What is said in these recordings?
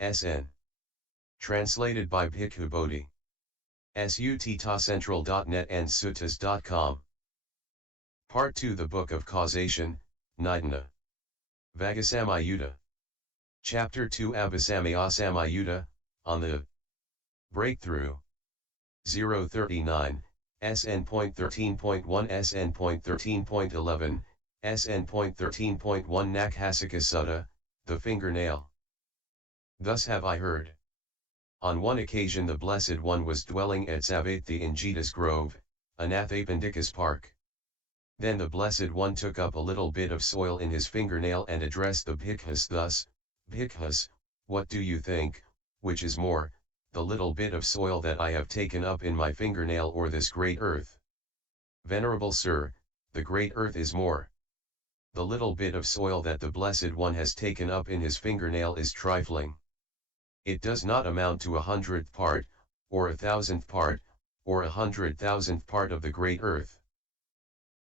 SN. Translated by Bhikkhu Bodhi. Suttacentral.net and suttas.com. Part 2 The Book of Causation, Nidana. Vagasamayutta. Chapter 2 Abhisamyasamayutta, on the breakthrough. 039, SN.13.1 SN.13.11, SN.13.1 Nakhasika Sutta, the fingernail. Thus have I heard. On one occasion the Blessed One was dwelling at Savatthi in Jeta's Grove, Anathapindika's park. Then the Blessed One took up a little bit of soil in his fingernail and addressed the bhikkhus thus, Bhikkhus, what do you think, which is more, the little bit of soil that I have taken up in my fingernail or this great earth? Venerable Sir, the great earth is more. The little bit of soil that the Blessed One has taken up in his fingernail is trifling. It does not amount to 100th part, or 1,000th part, or 100,000th part of the great earth.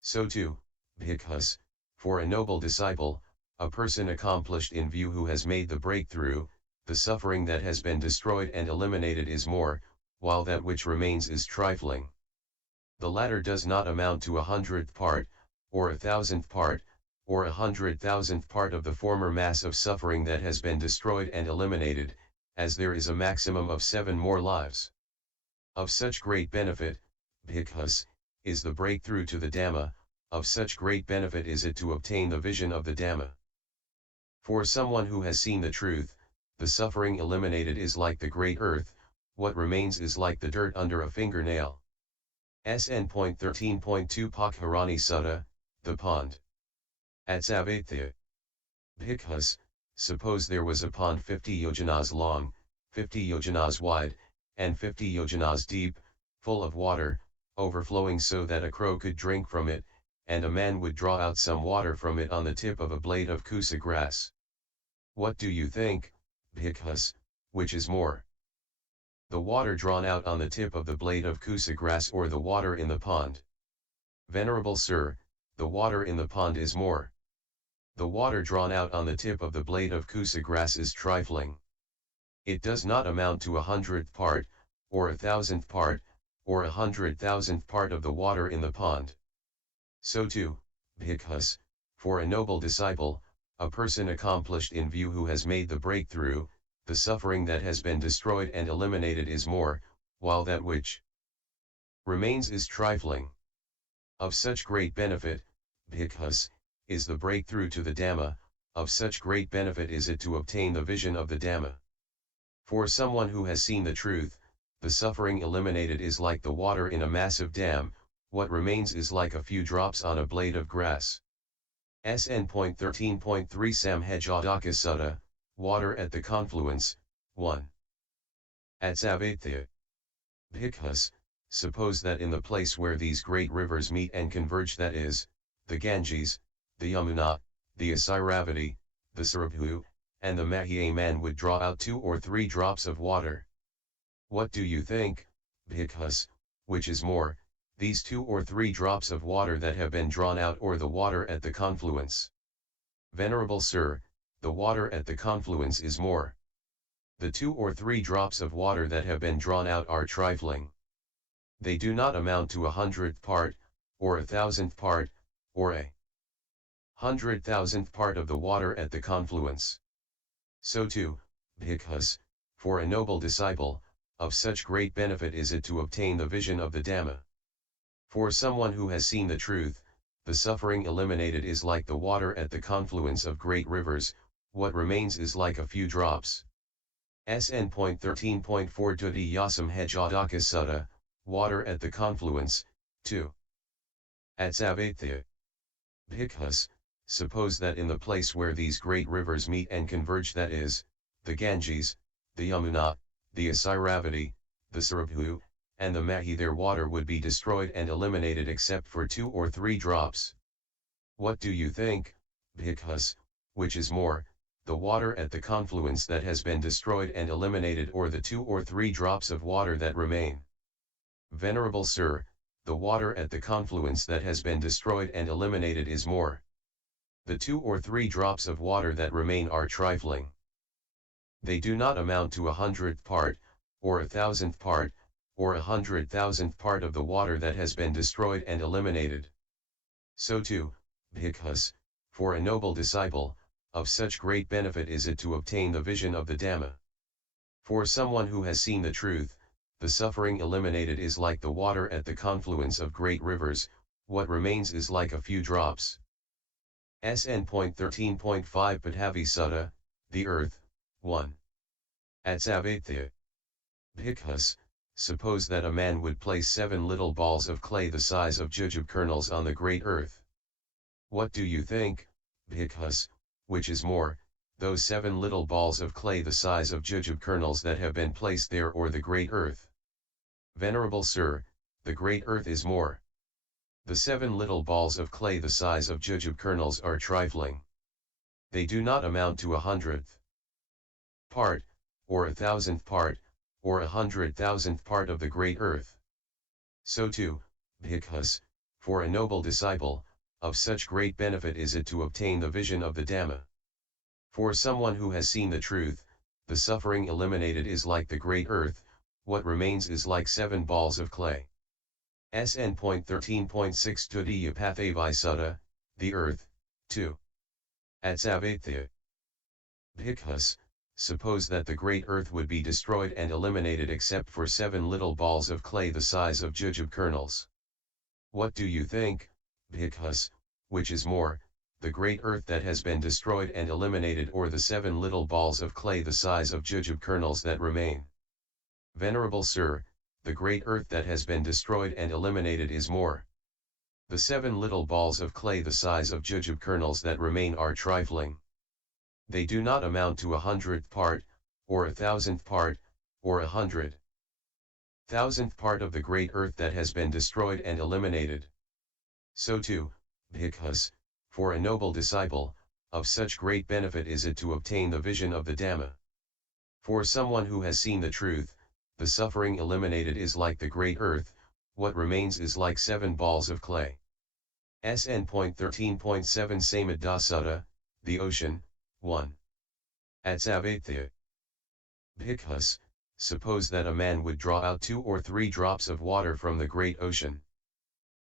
So too, Bhikkhus, for a noble disciple, a person accomplished in view who has made the breakthrough, the suffering that has been destroyed and eliminated is more, while that which remains is trifling. The latter does not amount to 100th part, or 1,000th part, or 100,000th part of the former mass of suffering that has been destroyed and eliminated, as there is a maximum of 7 more lives. Of such great benefit, Bhikkhus, is the breakthrough to the Dhamma, of such great benefit is it to obtain the vision of the Dhamma. For someone who has seen the truth, the suffering eliminated is like the great earth, what remains is like the dirt under a fingernail. SN.13.2 Pakharani Sutta, the pond. At Savatthi. Bhikkhus, suppose there was a pond 50 yojanas long, 50 yojanas wide, and 50 yojanas deep, full of water, overflowing so that a crow could drink from it, and a man would draw out some water from it on the tip of a blade of kusa grass. What do you think, Bhikkhus, which is more? The water drawn out on the tip of the blade of kusa grass or the water in the pond? Venerable Sir, the water in the pond is more. The water drawn out on the tip of the blade of kusa grass is trifling. It does not amount to 100th part, or 1,000th part, or 100,000th part of the water in the pond. So too, Bhikkhus, for a noble disciple, a person accomplished in view who has made the breakthrough, the suffering that has been destroyed and eliminated is more, while that which remains is trifling. Of such great benefit, Bhikkhus, is the breakthrough to the Dhamma, of such great benefit is it to obtain the vision of the Dhamma. For someone who has seen the truth, the suffering eliminated is like the water in a massive dam, what remains is like a few drops on a blade of grass. SN.13.3 Samhejjhataka Sutta, Water at the Confluence, 1. At Savatthi. Bhikkhus, suppose that in the place where these great rivers meet and converge, that is, the Ganges, the Yamuna, the Asiravati, the Sarabhu, and the Mahi, a man would draw out 2 or 3 drops of water. What do you think, Bhikkhus, which is more, these 2 or 3 drops of water that have been drawn out or the water at the confluence? Venerable Sir, the water at the confluence is more. The 2 or 3 drops of water that have been drawn out are trifling. They do not amount to 100th part, or 1,000th part, or 100,000th part of the water at the confluence. So too, Bhikkhus, for a noble disciple, of such great benefit is it to obtain the vision of the Dhamma. For someone who has seen the truth, the suffering eliminated is like the water at the confluence of great rivers, what remains is like a few drops. SN.13.4 Dutiyasam Sutta, Water at the Confluence, 2. At Savatthi. Bhikkhus, suppose that in the place where these great rivers meet and converge, that is, the Ganges, the Yamuna, the Asiravati, the Sarabhu, and the Mahi, their water would be destroyed and eliminated except for 2 or 3 drops. What do you think, Bhikkhus, which is more, the water at the confluence that has been destroyed and eliminated or the 2 or 3 drops of water that remain? Venerable Sir, the water at the confluence that has been destroyed and eliminated is more. The 2 or 3 drops of water that remain are trifling. They do not amount to 100th part, or 1,000th part, or 100,000th part of the water that has been destroyed and eliminated. So too, Bhikkhus, for a noble disciple, of such great benefit is it to obtain the vision of the Dhamma. For someone who has seen the truth, the suffering eliminated is like the water at the confluence of great rivers, what remains is like a few drops. SN.13.5 Pathavi Sutta, the earth, 1. Atsavatthya. Bhikkhus, suppose that a man would place 7 little balls of clay the size of jujube kernels on the great earth. What do you think, Bhikkhus, which is more, those 7 little balls of clay the size of jujube kernels that have been placed there, or the great earth? Venerable Sir, the great earth is more. The 7 little balls of clay the size of jujube kernels are trifling. They do not amount to 100th part, or 1,000th part, or 100,000th part of the great earth. So too, Bhikkhus, for a noble disciple, of such great benefit is it to obtain the vision of the Dhamma. For someone who has seen the truth, the suffering eliminated is like the great earth, what remains is like 7 balls of clay. SN.13.6 Tudiya Pathavi Sutta, the earth, 2. Atsavatthya. Bhikkhus, suppose that the great earth would be destroyed and eliminated except for 7 little balls of clay the size of jujube kernels. What do you think, Bhikkhus, which is more, the great earth that has been destroyed and eliminated, or the 7 little balls of clay the size of jujube kernels that remain? Venerable Sir, the great earth that has been destroyed and eliminated is more. The 7 little balls of clay the size of jujube kernels that remain are trifling. They do not amount to 100th part, or 1,000th part, or 100,000th part of the great earth that has been destroyed and eliminated. So too, Bhikkhus, for a noble disciple, of such great benefit is it to obtain the vision of the Dhamma. For someone who has seen the truth, the suffering eliminated is like the great earth, what remains is like 7 balls of clay. SN.13.7 Samudra Sutta, the ocean, 1. Atsavatthya. Bhikkhus, suppose that a man would draw out 2 or 3 drops of water from the great ocean.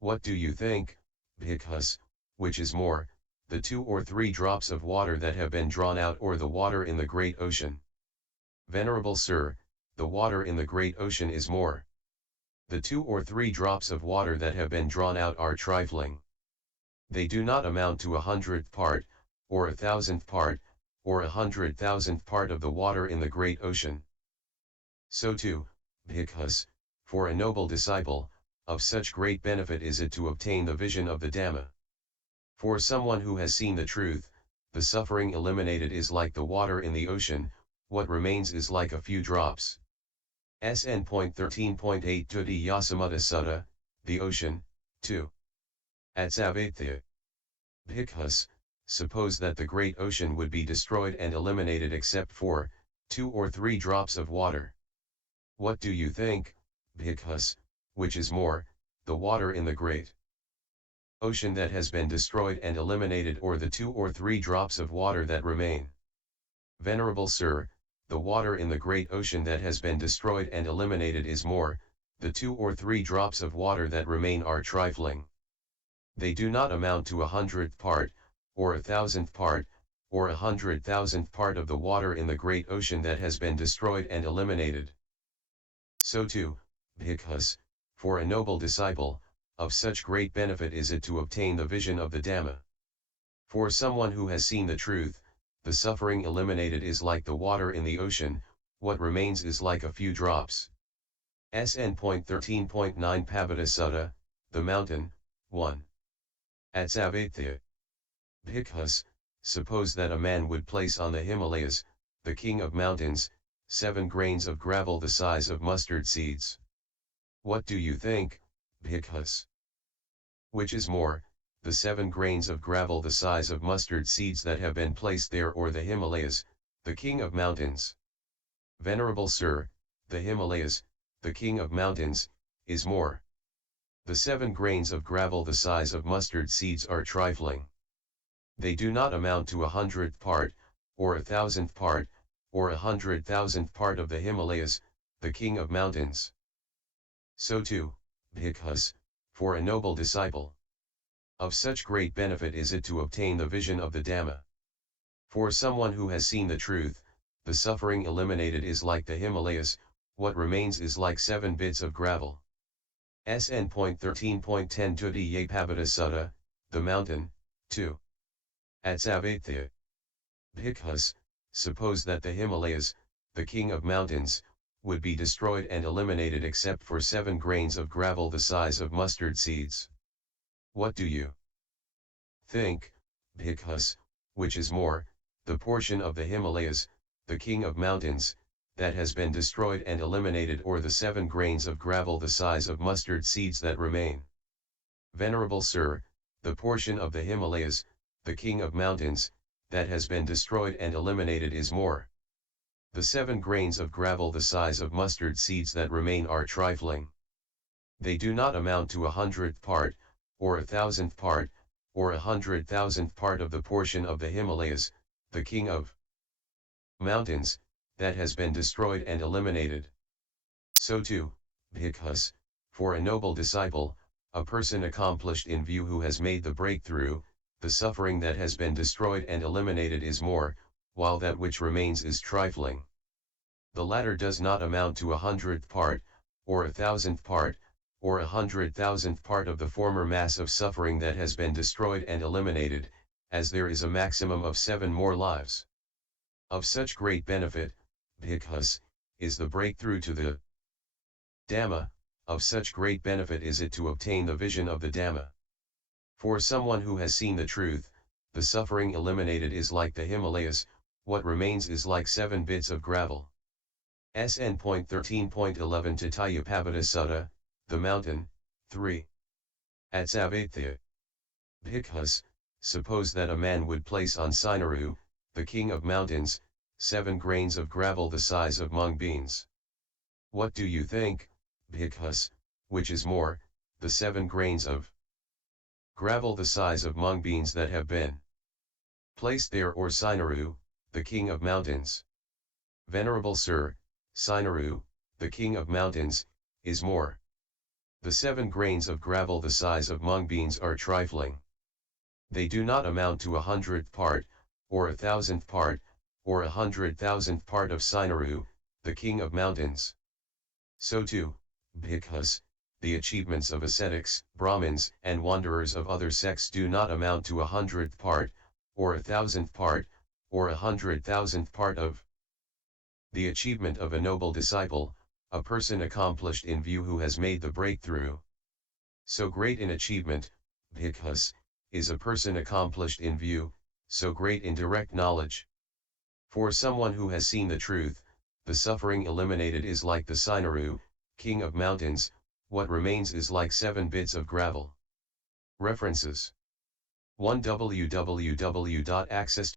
What do you think, Bhikkhus, which is more, the 2 or 3 drops of water that have been drawn out, or the water in the great ocean? Venerable Sir, the water in the great ocean is more. The 2 or 3 drops of water that have been drawn out are trifling. They do not amount to 100th part, or 1,000th part, or 100,000th part of the water in the great ocean. So too, Bhikkhus, for a noble disciple, of such great benefit is it to obtain the vision of the Dhamma. For someone who has seen the truth, the suffering eliminated is like the water in the ocean, what remains is like a few drops. SN.13.8 Tudiya Samudra Sutta, the ocean, 2. Atsavatthya. Bhikkhus, suppose that the great ocean would be destroyed and eliminated except for 2 or 3 drops of water. What do you think, Bhikkhus, which is more, the water in the great ocean that has been destroyed and eliminated, or the 2 or 3 drops of water that remain? Venerable Sir, the water in the great ocean that has been destroyed and eliminated is more, the 2 or 3 drops of water that remain are trifling. They do not amount to 100th part, or 1,000th part, or 100,000th part of the water in the great ocean that has been destroyed and eliminated. So too, Bhikkhus, for a noble disciple, of such great benefit is it to obtain the vision of the Dhamma. For someone who has seen the truth, the suffering eliminated is like the water in the ocean, what remains is like a few drops. SN.13.9 Pavata Sutta, the mountain, 1. Atsavatthya. Bhikkhus, suppose that a man would place on the Himalayas, the king of mountains, 7 grains of gravel the size of mustard seeds. What do you think, Bhikkhus? Which is more, the 7 grains of gravel the size of mustard seeds that have been placed there, or the Himalayas, the king of mountains? Venerable Sir, the Himalayas, the king of mountains, is more. The 7 grains of gravel the size of mustard seeds are trifling. They do not amount to 100th part, or 1,000th part, or 100,000th part of the Himalayas, the king of mountains. So too, bhikkhus, for a noble disciple. Of such great benefit is it to obtain the vision of the Dhamma. For someone who has seen the truth, the suffering eliminated is like the Himalayas, what remains is like 7 bits of gravel. SN.13.10 Tuti Yapavata Sutta, the mountain, 2. Atsavatthya. Bhikkhus, suppose that the Himalayas, the king of mountains, would be destroyed and eliminated except for 7 grains of gravel the size of mustard seeds. What do you think, bhikkhus, which is more, the portion of the Himalayas, the king of mountains, that has been destroyed and eliminated, or the 7 grains of gravel the size of mustard seeds that remain? Venerable Sir, the portion of the Himalayas, the king of mountains, that has been destroyed and eliminated is more. The 7 grains of gravel the size of mustard seeds that remain are trifling. They do not amount to 100th part, or 1,000th part, or 100,000th part of the portion of the Himalayas, the king of mountains, that has been destroyed and eliminated. So too, bhikkhus, for a noble disciple, a person accomplished in view who has made the breakthrough, the suffering that has been destroyed and eliminated is more, while that which remains is trifling. The latter does not amount to 100th part, or 1,000th part, or 100,000th part of the former mass of suffering that has been destroyed and eliminated, as there is a maximum of 7 more lives. Of such great benefit, bhikkhus, is the breakthrough to the Dhamma, of such great benefit is it to obtain the vision of the Dhamma. For someone who has seen the truth, the suffering eliminated is like the Himalayas, what remains is like 7 bits of gravel. SN.13.11 Tatayapavata Sutta, the mountain, 3. Atsavatthya. Bhikkhus, suppose that a man would place on Sinaru, the king of mountains, 7 grains of gravel the size of mung beans. What do you think, bhikkhus, which is more, the 7 grains of gravel the size of mung beans that have been placed there, or Sinaru, the king of mountains? Venerable Sir, Sinaru, the king of mountains, is more. The 7 grains of gravel the size of mung beans are trifling. They do not amount to 100th part, or 1,000th part, or 100,000th part of Sinaru, the king of mountains. So too, bhikkhus, the achievements of ascetics, Brahmins, and wanderers of other sects do not amount to 100th part, or 1,000th part, or 100,000th part of the achievement of a noble disciple, a person accomplished in view who has made the breakthrough. So great in achievement, bhikkhus, is a person accomplished in view, so great in direct knowledge. For someone who has seen the truth, the suffering eliminated is like the Sinaru, king of mountains, what remains is like 7 bits of gravel. References: 1 www.access